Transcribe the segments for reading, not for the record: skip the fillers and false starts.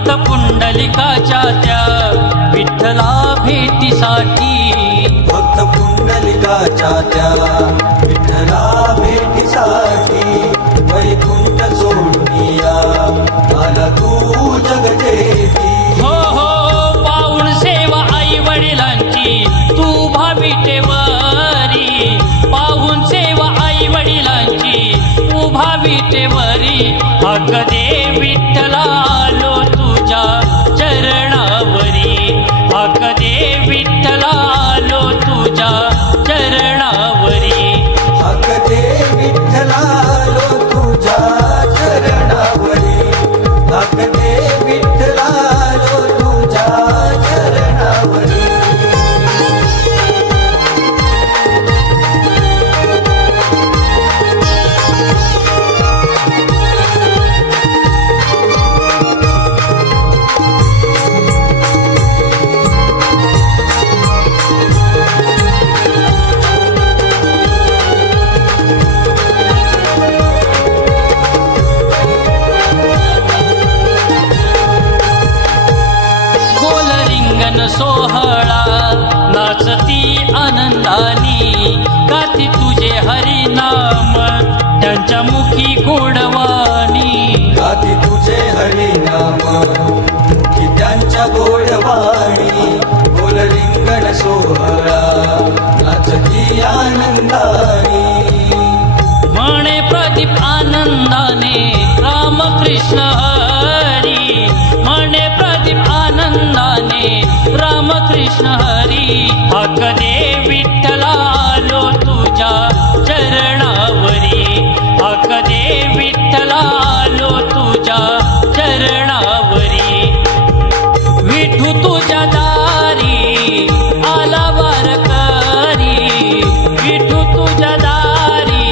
भक्त पुंडलिकाच्या त्या विठ्ठला भेटीसाठी, भक्त पुंडलिकाच्या त्या विठ्ठला भेटीसाठी वैकुंठ सोडून या आला तू जगजेठी. हो हो पाऊण सेवा आई वडिलांची तू भावितेवरी, पाहून सेवा आई वडिलांची उभा विटेवरी. हक दे विठ्ठला आलो तुझ्या चरणावरी, हक दे विठ्ठला आलो तुझ्या चरणावरी. हक दे विठ्ठला आलो तुझ्या चरणावरी, हक दे विठ्ठला आलो तुझ्या चरणावरी. सोहळा नाचती आनंदानी, गाती तुझे हरिनाम त्यांच्या मुखी गोडवाणी, गाती तुझे हरिनाम मुखी त्यांच्या गोडवाणी. बोल रिंगण सोहळा नाचती आनंदानी, म्हणे प्रदीप आनंदाने रामकृष्ण हरी, म्हणे प्रदीप आनंदाने रामकृष्ण हरी. हक दे विठ्ठला आलो तुझ्या चरणावरी, हक दे विठ्ठला आलो तुझ्या चरणावरी. विठू तुझ्या दारी आला वारकरी, विठू तुझ्या दारी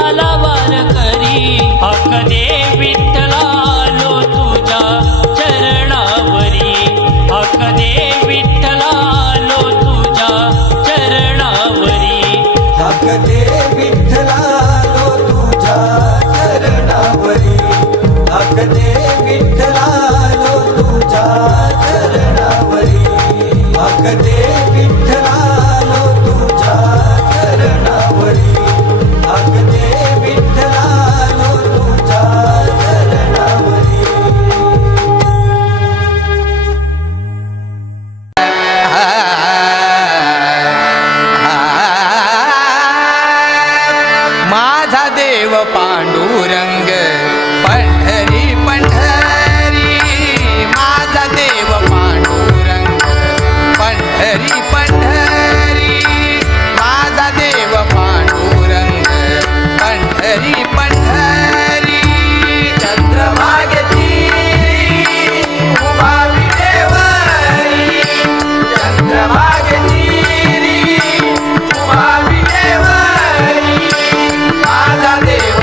आला वारकरी. हक दे विठ्ठला आलो तुझ्या चरणावरी, हक दे विठ्ठला आलो तुझ्या चरणावरी. हक दे विठ्ठला आलो तुझ्या चरणावरी, हक दे विठ्ठला आलो तुझ्या चरणावरी, हक दे विठ्ठला आलो तुझ्या चरणावरी, हक दे विठ्ठला आलो तुझ्या चरणावरी. माझा देव पांडुरंग पंढरी पंढरी, माझा देव पांडुरंग पंढरी पंढरी, माझा देव पांडुरंग पंढरी पंढरी. चंद्रभागे तीरी उभा विटेवरी, चंद्रभागे तीरी उभा विटेवरी, माझा देव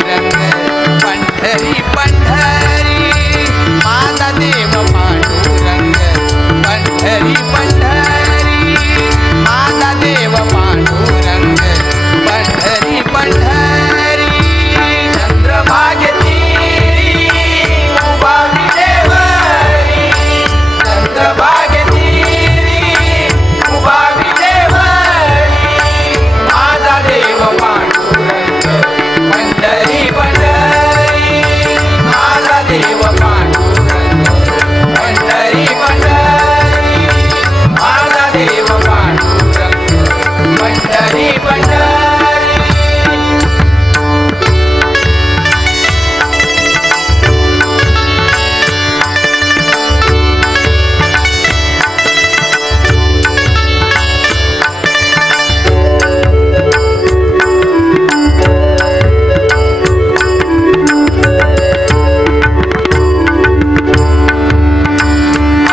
पांडुरंग पंढरी पंढरी माझा देव पांडुरंग पंढरी पंढरी माझा देव पांडुरंग पंढरी पंढरी चंद्रभागेती उभा विजेवरी चंद्रभागेती उभा विजेवरी माझा देव पांडुरंग पंढरी पंढरी माझा देव पांडुरंग पंढरी पंढरी माझा देव पांडुरंग पंढरी पंढरी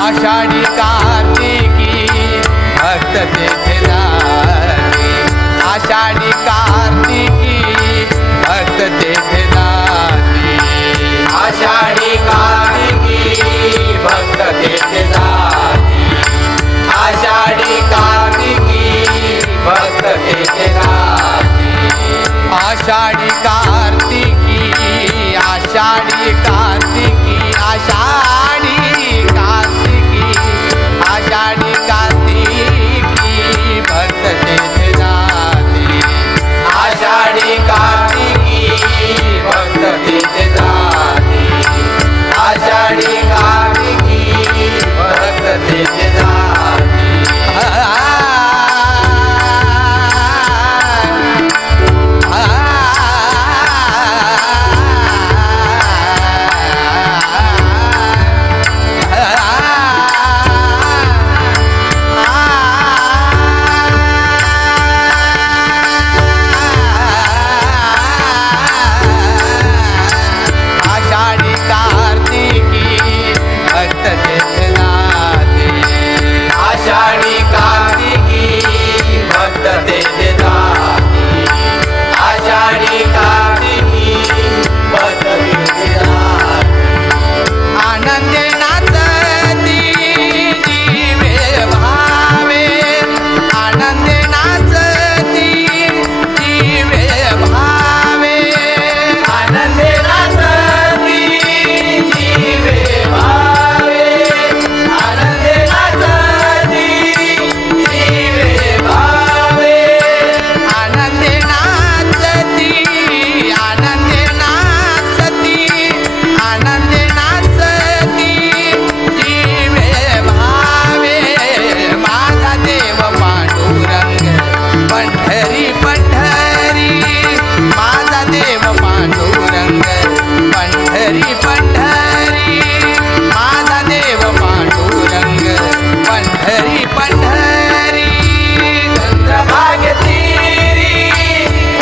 आषाढी कार्तिकी भक्त तेथे जाते आषाढी कार्तिकी भक्त तेथे जाते आषाढी कार्तिकी भक्त तेथे जाते आषाढी कार्तिकी भक्त तेथे जाते आषाढी कार्तिकी आषाढी कार्तिकी आषाढी कार्तिकी आषाढी कार्तिकी भक्त तेथे जाते आषाढी कार्तिकी भक्त तेथे जाते आषाढी कार्तिकी भक्त तेथे जाते आषाढी कार्तिकी भक्त तेथे जाते आषाढी कार्तिकी भक्त तेथे जाते आषाढी कार्तिकी भक्त तेथे जाते आनंदे नाचती जीवे भावे आनंदे नाचती जीवे भावे आनंदे नाचती जीवे भावे आनंदे नाचती जीवे भावे आनंदे नाचती आनंदे नाचती आनंदे नाचती जीवे भावे माझा देव पांडुरंग पंढरी पंढरी माझा देव पांडुरंग पंढरी पंढरी माझा देव पांडुरंग पंढरी पंढरी चंद्रभागेती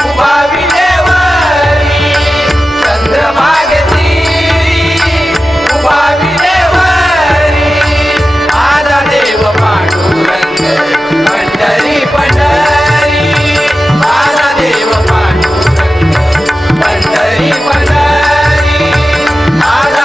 उभा विजेवरी चंद्रभागेती उभा विजेवरी माझा देव पांडुरंग पंढरी पंढरी माझा देव पांडुरंग पंढरी पंढरी माझा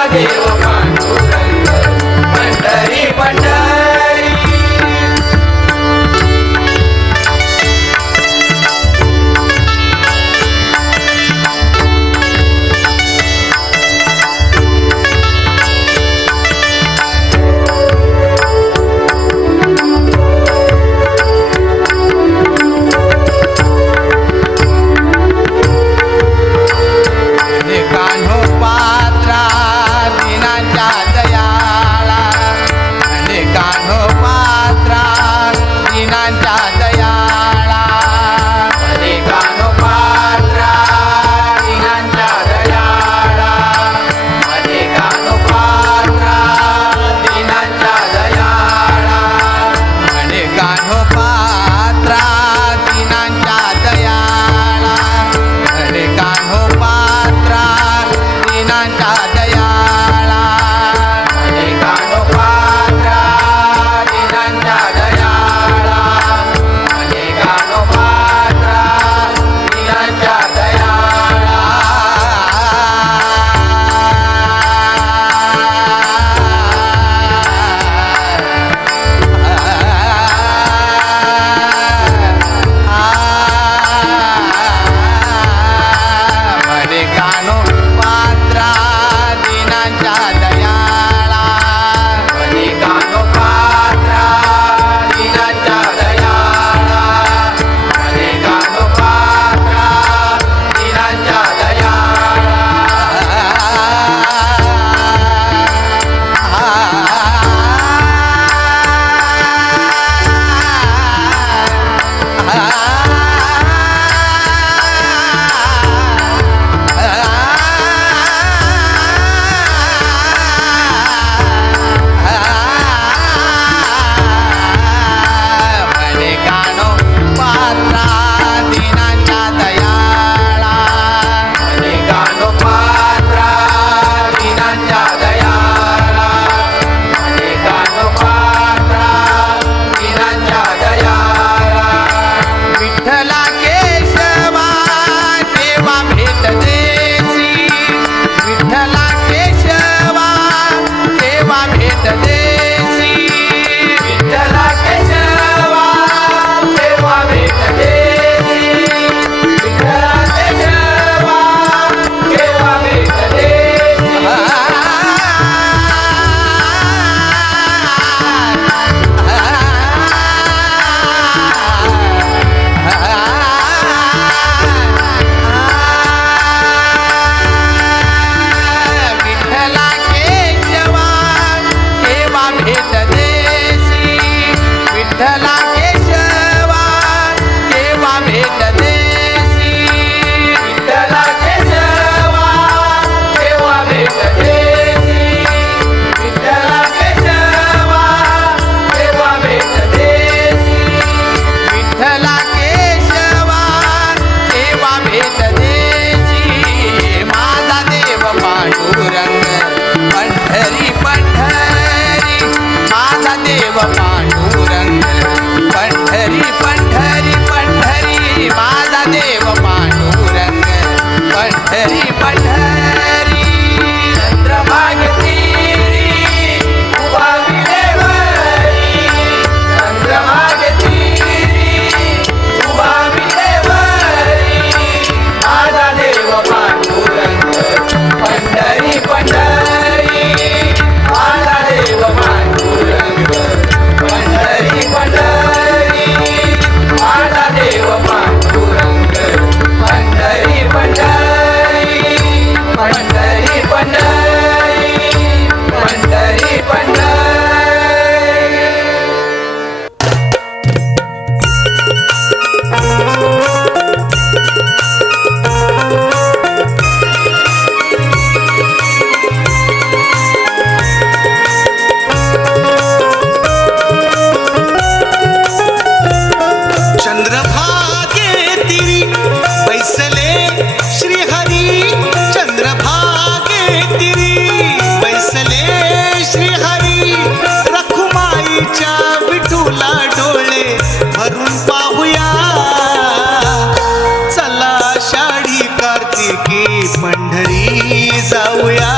पंढरी जाऊया,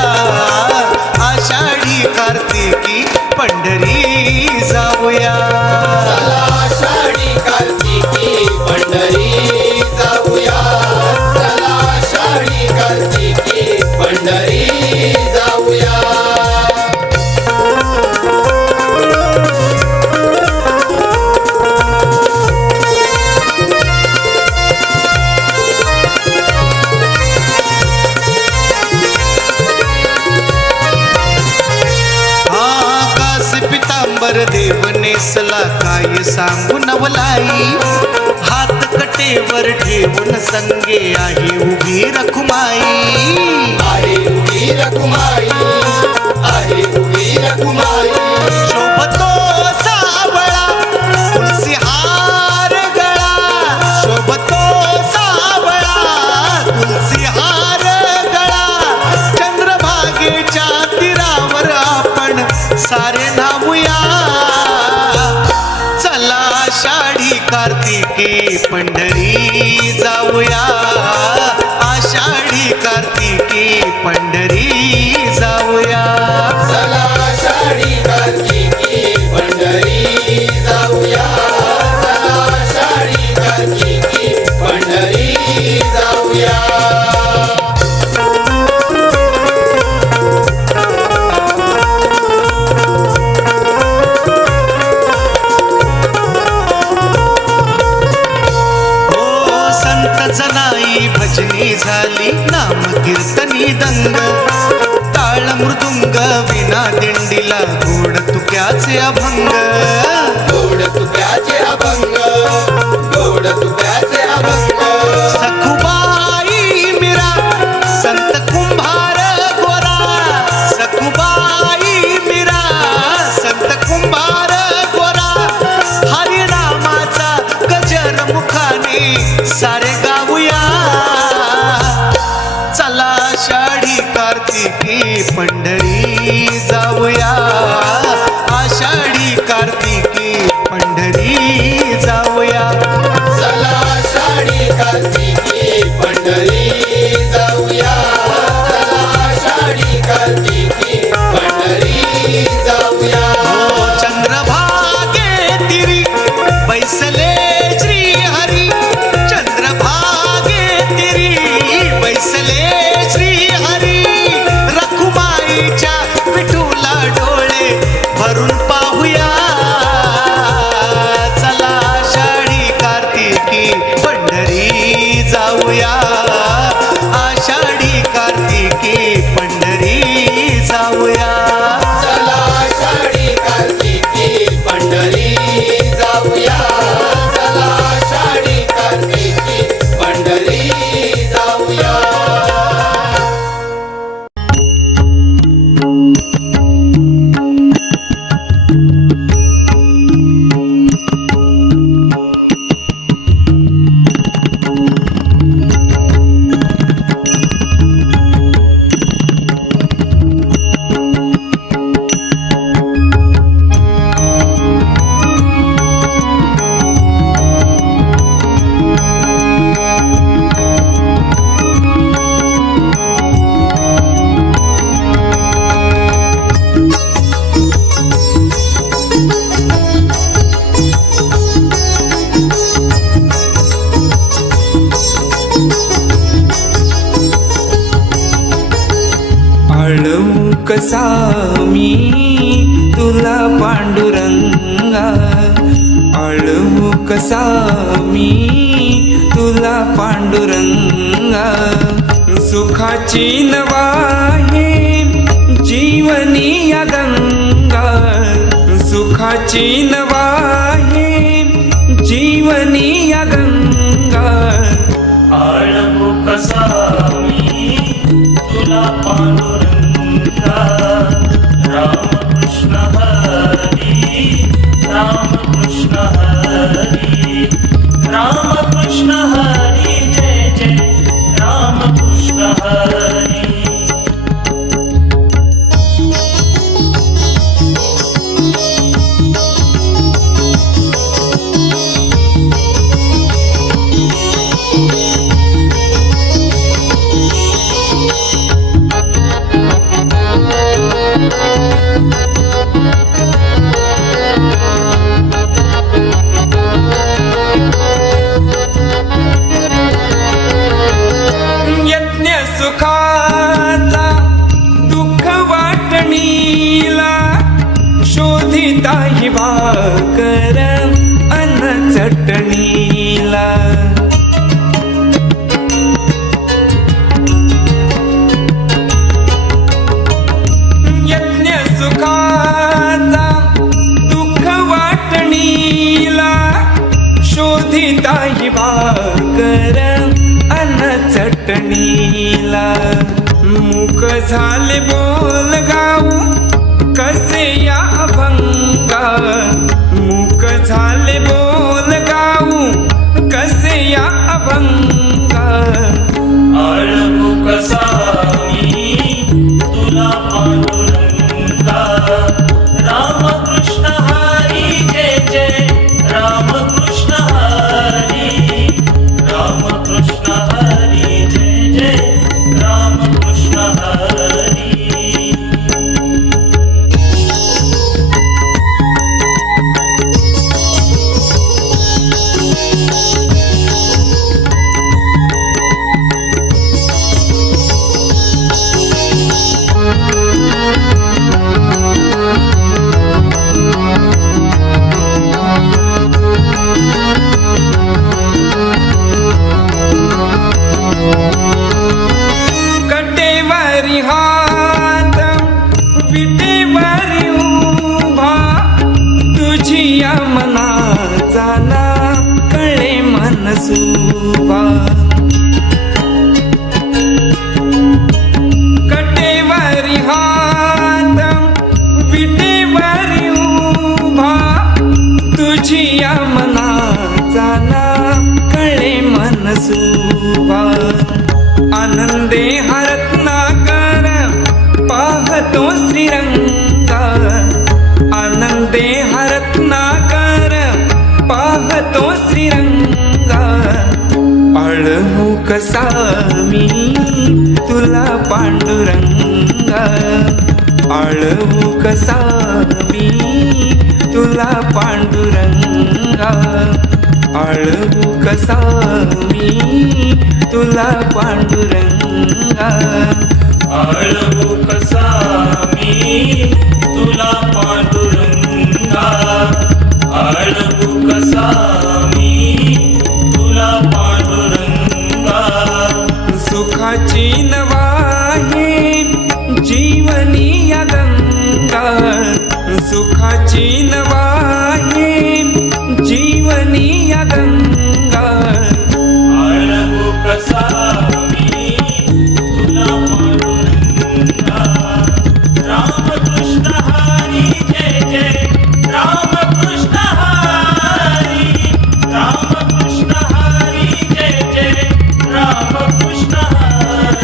आषाढी कार्तिकी पंढरी जाऊया. चला आषाढी कार्तिकी पंढरी जाऊया, चला आषाढी कार्तिकी पंढरी जाऊया. देव नेसला काय सांगू नवलाई, हात कटेवर ठेवून संगे आहे उभी रखुमाई. आहे उभी रखुमाई, आहे उभी रखुमाई. शोभतो सावळा तुलसी हार गळा, शोभतो सावळा तुलसी हार गळा. चंद्रभागेच्या तीरावर आपण सारे धावूया, चला आषाढी कार्तिकी पंढरी जाऊया, आषाढी कार्तिकी पंढरी जाऊया. चला आषाढी कार्तिकी पंढरी जाऊया, चला आषाढी कार्तिकी पंढरी जाऊया. जनाई भजनी झाली, नाम कीर्तनी दंग, टाळ मृदुंग विना दिंडीला गोड तुक्याचे अभंग. गोड तुक्याचे अभंग, गोड तुक्याचे अभंग. सखुबाई मीरा संत कुंभार गोरा, सखुबाई मीरा संत कुंभार गोरा. हरिनामाचा गजर मुखाने सारे गाऊया, चला आषाढी कार्तिकी पंढरी जाऊया, आषाढी कार्तिकी पंढरी जाऊया. चला आषाढी कार्तिकी पंढरी जाऊया, चला आषाढी कार्तिकी पंढरी जाऊया. हो चंद्रभागे तिरी बैसले श्री हरी, चंद्रभागे तिरी बैसले श्री हरी. रखुमाईच्या विठूला डोळे भरून पाहूया, चला आषाढी कार्तिकी पंढरी जाऊया, आषाढी कार्तिकी पंढरी जाऊया. चला आषाढी कार्तिकी पंढरी जाऊया, चला आषाढी कार्तिकी पंढरी जाऊया. कसा मी तुला पांडुरंगा, आळवू कसा मी तुला पांडुरंगा. सुखाची नवाहे जीवनी या गंगा, सुखाची नवाहे जीवनी या गंगा. आळवू कसा मी तुला पांडुरंगा, राम कृष्ण हरी, राम कृष्ण हरी, राम कृष्ण हरी, जय जय राम कृष्ण हरी. ताई भाकर अन चटणीला यज्ञ सुखाचा दुःख वाटणीला शोधिताई भाकर अन चटणीला मुख झाले बोल गाऊ कसे या अभंगा मुख झाले बोल गाऊ कसे या अभंगा आळवू कसा मी तुला पांडुरंगा रामकृष्ण हरी जय जय रामकृष्ण हरी रामकृष्ण हरी जय जय रामकृष्ण हरी कटेवारी हात विटेवारी उभा तुझी या मनाचा ना कळे मनसुभा कटेवारी हात विटेवारी उभा तुझी या मनाचा ना कळे मनसुभा आनंदे हरत्नाकर पाहतो श्रीरंगा आनंदे हरत्नाकर पाहतो श्रीरंगा अळहू कसा मी तुला पांडुरंगा अळहू कसा मी तुला पांडुरंगा अळहू कसा मी तुला पांडुरंगा आळवू कसा मी तुला पांडुरंगा आळवू कसा मी तुला पांडुरंगा सुखाची नवाही जीवनी या गंगा सुखाची नवाही जीवनी या गंगा आळवू कसा मी तुला पांडुरंगा रामकृष्ण हरी जय जय रामकृष्ण हरी रामकृष्ण हरी जय जय रामकृष्ण हरी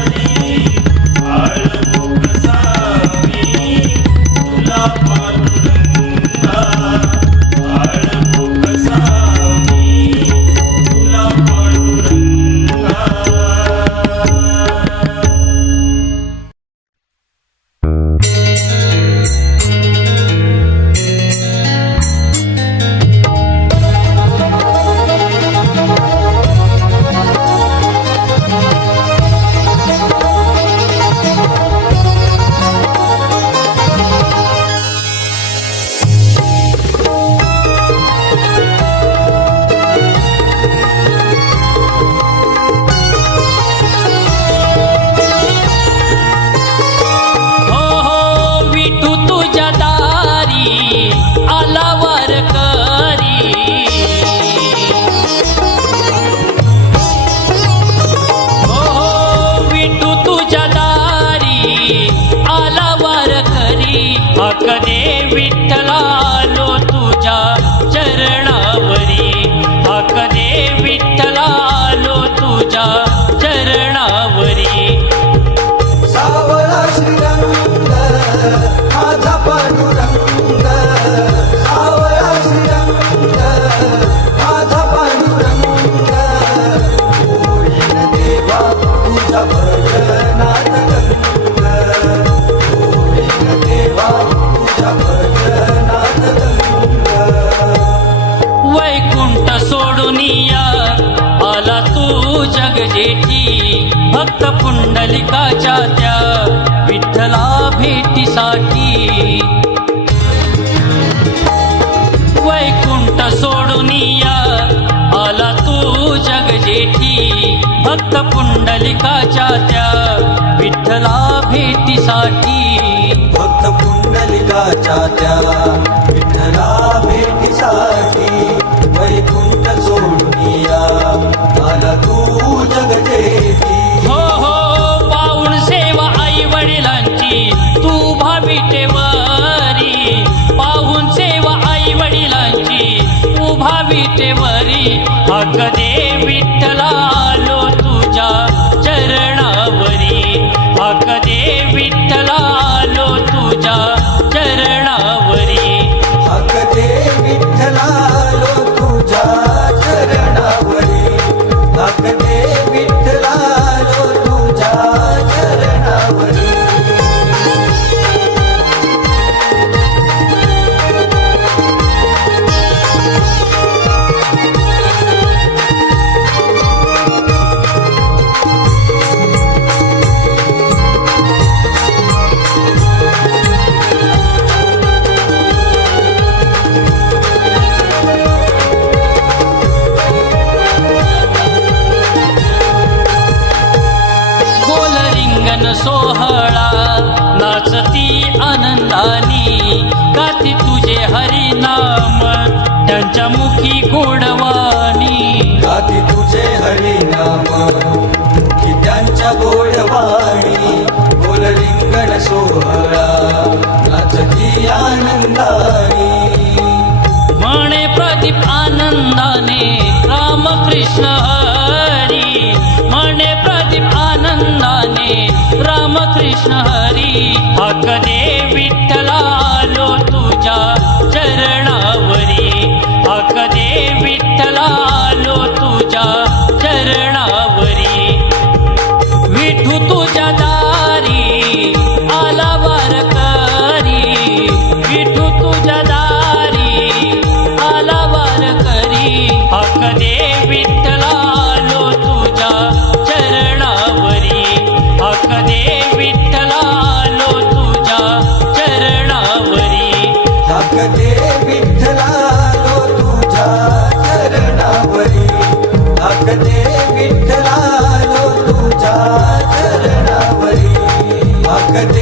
भक्त पुंडलिकाच्या त्या विठ्ठला भेटीसाठी भक्त पुंडलिकाच्या त्या विठ्ठला भेटीसाठी वैकुंठ सोडून या आला तू जगजेती. हो हो पाऊण सेवा आई वडिलांची तू भावितेवरी पाहून सेवा आई वडिलांची तू भावितेवरी हक दे विठ्ठला आलो तुझ्या चरणावरी हक दे विठ्ठला आलो तुझ्या चरणावरी हक दे विठ्ठलालो तुझ्या चरणावरी हक दे विठ्ठलालो तुझ्या चरणावरी. गोल रिंगण सोहळा नाचती आनंदानी गाती तुझे हरिनाम त्यांच्या मुखी गोडवाणी गाती तुझे हरिनाम की त्यांच्या गोडवाणी बोल रिंगण सोहळा नाचती आनंदानी. म्हणे प्रदीप आनंदाने रामकृष्ण हरी म्हणे प्रदीप आनंदाने रामकृष्ण हरी हक दे विठ्ठला आलो तुझ्या चरणावरी हक दे विठ्ठला आलो तुझ्या चरणावरी विठू तुझ्या दारी आला वारकरी विठू तुझ्या दारी आला वारकरी हक दे विठ्ठला आलो तुझ्या चरणावरी हक दे विठ्ठला आलो तुझ्या चरणावरी हक दे विठ्ठलालो तुझ्या चरणावरी हक दे विठ्ठलालो तुझ्या चरणावरी हक दे